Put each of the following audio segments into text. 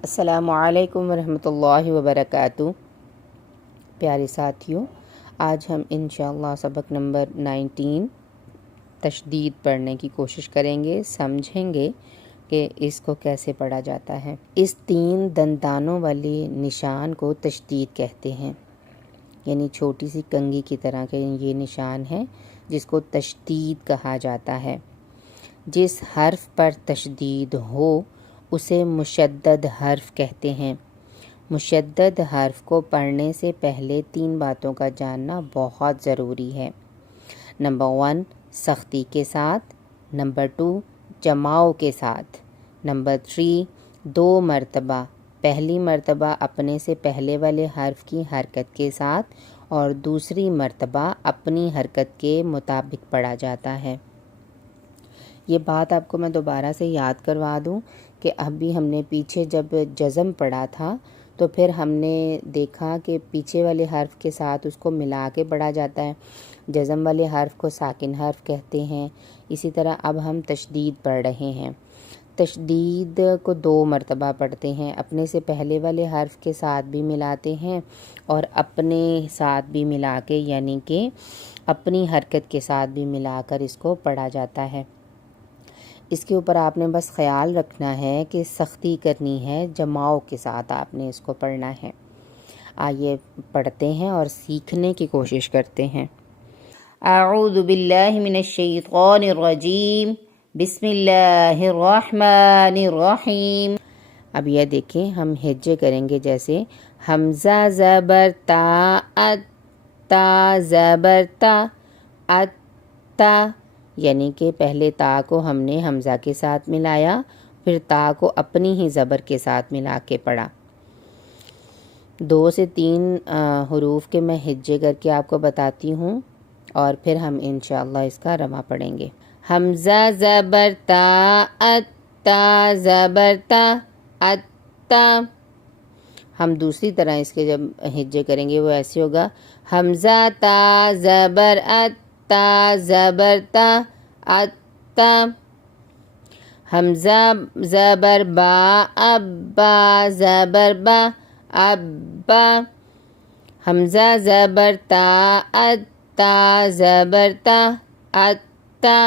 السلام علیکم ورحمۃ اللہ وبرکاتہ۔ پیارے ساتھیوں، آج ہم انشاءاللہ سبق نمبر 19 تشدید پڑھنے کی کوشش کریں گے، سمجھیں گے کہ اس کو کیسے پڑھا جاتا ہے۔ اس 3 دندانوں والے نشان کو تشدید کہتے ہیں، یعنی چھوٹی سی کنگھی کی طرح کے یہ نشان ہے جس کو تشدید کہا جاتا ہے۔ جس حرف پر تشدید ہو اسے مشدد حرف کہتے ہیں۔ مشدد حرف کو پڑھنے سے پہلے 3 باتوں کا جاننا بہت ضروری ہے۔ نمبر 1 سختی کے ساتھ، نمبر 2 جماؤ کے ساتھ، نمبر 3 2 مرتبہ، پہلی مرتبہ اپنے سے پہلے والے حرف کی حرکت کے ساتھ اور دوسری مرتبہ اپنی حرکت کے مطابق پڑھا جاتا ہے۔ یہ بات آپ کو میں دوبارہ سے یاد کروا دوں کہ ابھی ہم نے پیچھے جب جزم پڑھا تھا تو پھر ہم نے دیکھا کہ پیچھے والے حرف کے ساتھ اس کو ملا کے پڑھا جاتا ہے، جزم والے حرف کو ساکن حرف کہتے ہیں۔ اسی طرح اب ہم تشدید پڑھ رہے ہیں۔ تشدید کو 2 مرتبہ پڑھتے ہیں، اپنے سے پہلے والے حرف کے ساتھ بھی ملاتے ہیں اور اپنے ساتھ بھی ملا کے، یعنی کہ اپنی حرکت کے ساتھ بھی ملا کر اس کو پڑھا جاتا ہے۔ اس کے اوپر آپ نے بس خیال رکھنا ہے کہ سختی کرنی ہے، جماؤ کے ساتھ آپ نے اس کو پڑھنا ہے۔ آئیے پڑھتے ہیں اور سیکھنے کی کوشش کرتے ہیں۔ اعوذ باللہ من الشیطان الرجیم، بسم اللہ الرحمن الرحیم۔ اب یہ دیکھیں، ہم ہجے کریں گے، جیسے حمزہ زبر تا، تا زبر تا، اتا، یعنی کہ پہلے تا کو ہم نے حمزہ کے ساتھ ملایا، پھر تا کو اپنی ہی زبر کے ساتھ ملا کے پڑھا۔ 2 سے 3 حروف کے میں ہجے کر کے آپ کو بتاتی ہوں اور پھر ہم انشاءاللہ اس کا رواں پڑھیں گے۔ حمزہ زبر تا، اتا زبر تا، اتا۔ ہم دوسری طرح اس کے جب ہجے کریں گے وہ ایسے ہوگا، حمزہ تا زبر ات، تا زبر تا، اتا۔ حمزہ زبر با، ابا زبر با، ابا۔ حمزہ زبر تا، اتا زبر تا، اتا۔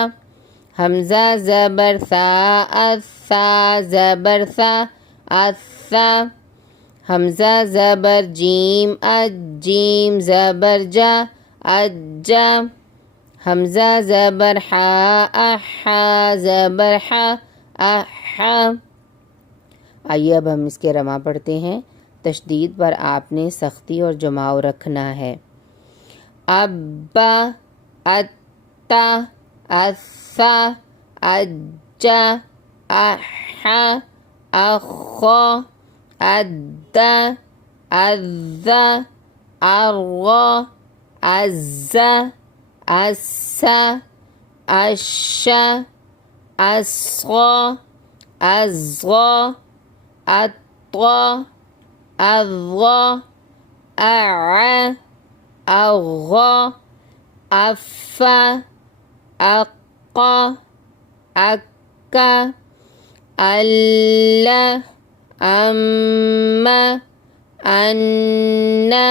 حمزہ زبر ثا، اثا زبر ثا، اثا۔ حمزہ زبر جیم، اجیم زبر جا، اجا۔ حمزہ زبر حا، احا زبر حا، احا۔ آئیے اب ہم اس کے رواں پڑھتے ہیں۔ تشدید پر آپ نے سختی اور جماؤ رکھنا ہے۔ ابا، اتا، اثا، اجا، احا، اخا، ادا، اذا، ارغا، ازا، اسا، اشا، اسغا، ازغا، اطغا، اضغا، اعا، اغا، افا، اقا، اکا، الا، اما، انا۔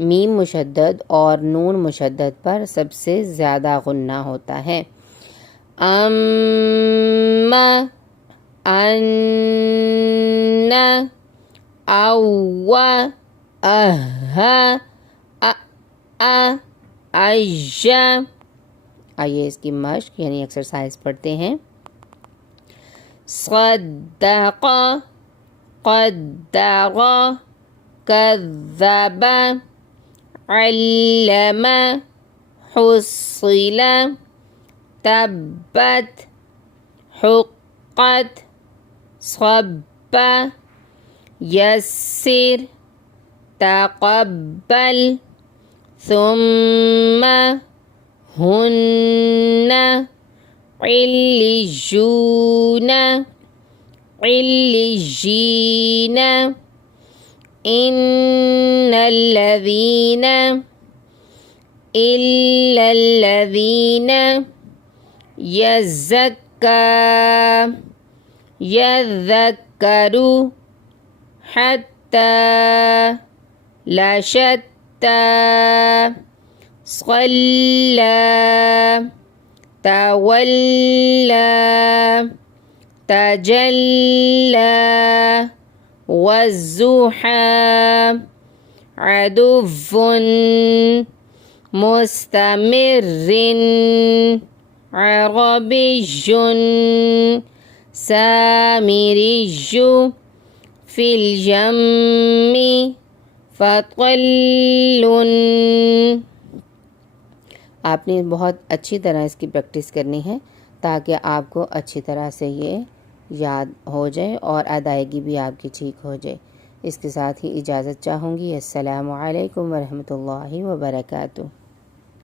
میم مشدد اور نون مشدد پر سب سے زیادہ غنہ ہوتا ہے۔ اما، انا، اوا، اہا، اجا۔ آئیے اس کی مشق یعنی ایکسرسائز پڑھتے ہیں۔ صدق، قدر، کذب، علم، حصل، تبت، حقت، صب، یسر، تقبل، ثم، ہن، علیجون، علیجین، ان الذین، الا الذین، یزکا، یذکروا، حتى لشتى صلى تولى تجلى والضحى عدو مستمر عربي سامري في الجم فطل. آپ نے بہت اچھی طرح اس کی پریکٹس کرنی ہے تاکہ آپ کو اچھی طرح سے یہ یاد ہو جائے اور ادائیگی بھی آپ کی ٹھیک ہو جائے. اس کے ساتھ ہی اجازت چاہوں گی. السلام علیکم ورحمۃ اللہ وبرکاتہ.